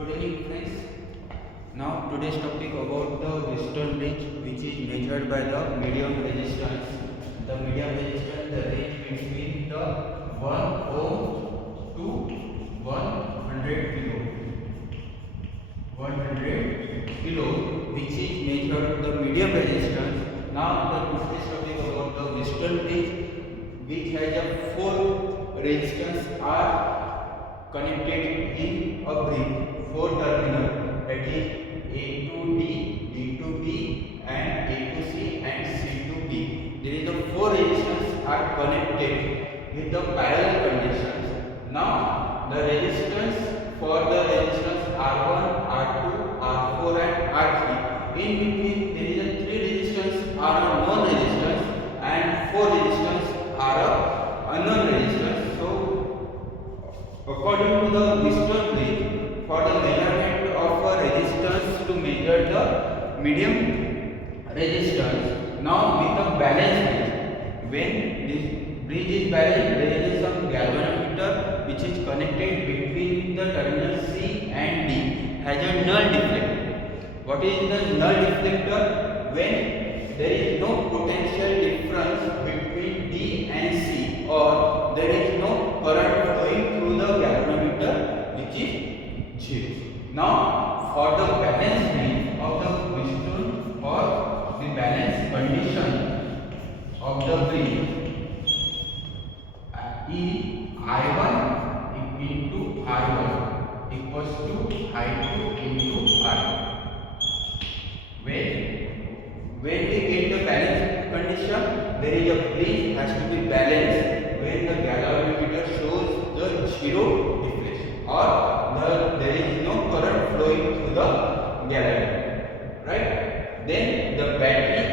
Good evening, friends. Now, today's topic about the Western range, which is measured by the medium resistance. The medium resistance, the range between the 1 ohm to 100 kilo. 100 kilo, which is measured the medium resistance. Now, the today's topic about the Western range, which has a 4 resistance are connected in a brick. 4 terminal, that is A to D, D to B, and A to C and C to B. There is a 4 resistors are connected with the parallel conditions. Now the resistance for the resistance R1, R2, R4 and R3. In between there is a 3 resistors are a known resistance and 4 resistors are a unknown resistance. So according to the Western range, for the measurement of a resistance to measure the medium resistance, now with a balance bridge. When this bridge is balanced, there is some galvanometer which is connected between the terminal C and D, has a null deflector. What is the null deflector? When there is no potential difference between D and C, or there is no current flowing through the galvanometer, which is 0. Now, for the balance bridge of the Western, or the balance condition of the bridge, I1 into R1 equals to I2 into R2. When we get the balance condition, there is a bridge has to be balanced when the galvanometer shows the 0 deflection, or there is no current flowing through the galvanometer, right? Then the battery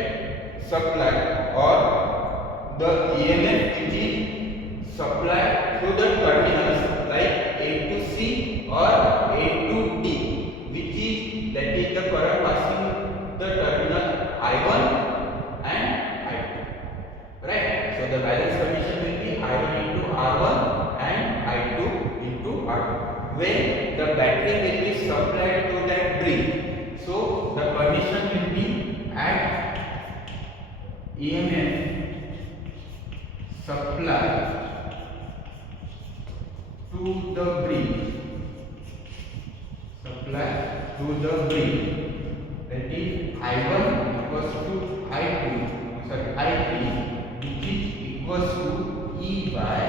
supply, or the EMF which is supplied through the terminals like A to C or A to D, which is the current passing the terminal I1 and I2, right? So the balance condition will be I1 into R1 and I2 into R2. When the battery will be supplied to that bridge, so the condition will be at EMF supply to the bridge, that is I1 equals to I3, which is equals to E by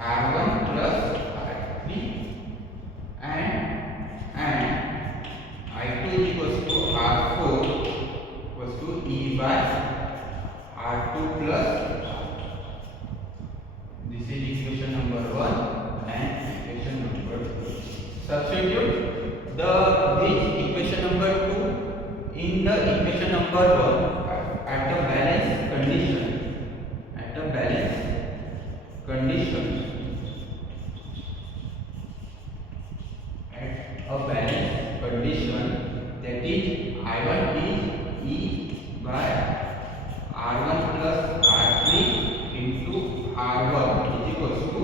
R1 plus R3, and I2 is equals to R4 equals to E by R2 plus R. This is equation number 1 and equation number 2. Substitute this equation number 2 in the equation number 1 at the balance condition. At the balance condition. At a balance condition, that is I1 is E by R1 plus R3 into R1 is equals to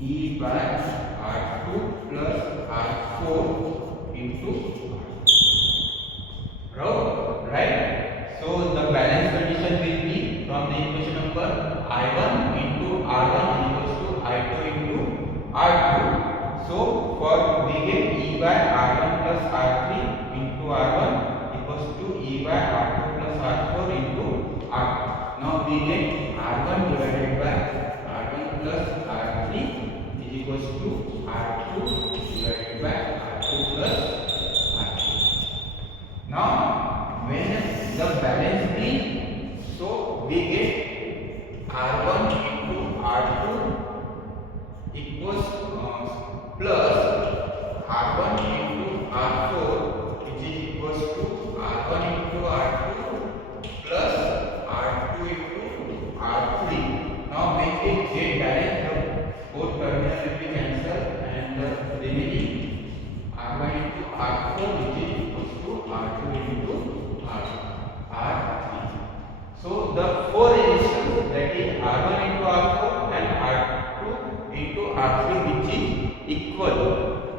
E by R2 plus R4 into R. Right? So the balance condition will be from the equation number I1 into R1 is equals to I2 into R2. So for we get E by R1 plus R3 into R1 equals to E by R2 plus R4 into R2. Now we get R1 divided by R1 plus R3 is equals to R2 divided by R2 plus R3. Now when the balance is, so we get R1 into R2 equals plus R1 into R4, which is equals to R1 into R2 plus R2 into R3. Now when we get balance, the both terminals will be cancelled and the remaining R1 into R4, which is equals to R2 into R3. So the 4 resistors, that is R1 into R4 and R2 into R3, which is equal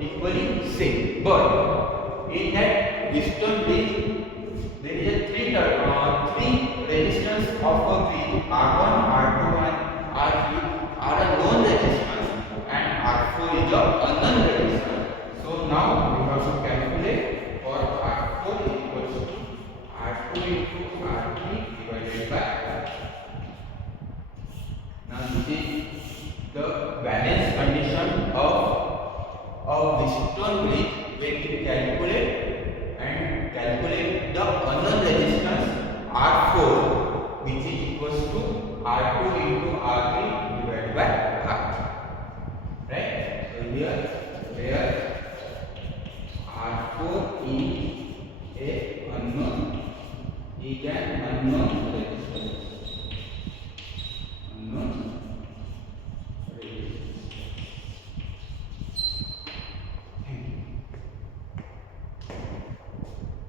equally same. But in that Wheatstone bridge, there is a three resistance of a bridge R1, R2, and R3 are a known resistance, and R4 is a unknown resistance. So now we have to calculate for R4 equals to R2 into R3 divided by. Now this is the balance condition of Wheatstone bridge when we calculate the unknown resistance R4, which is equals to R2 into R3 divided by R3. Right? So here where R4 is an unknown resistance.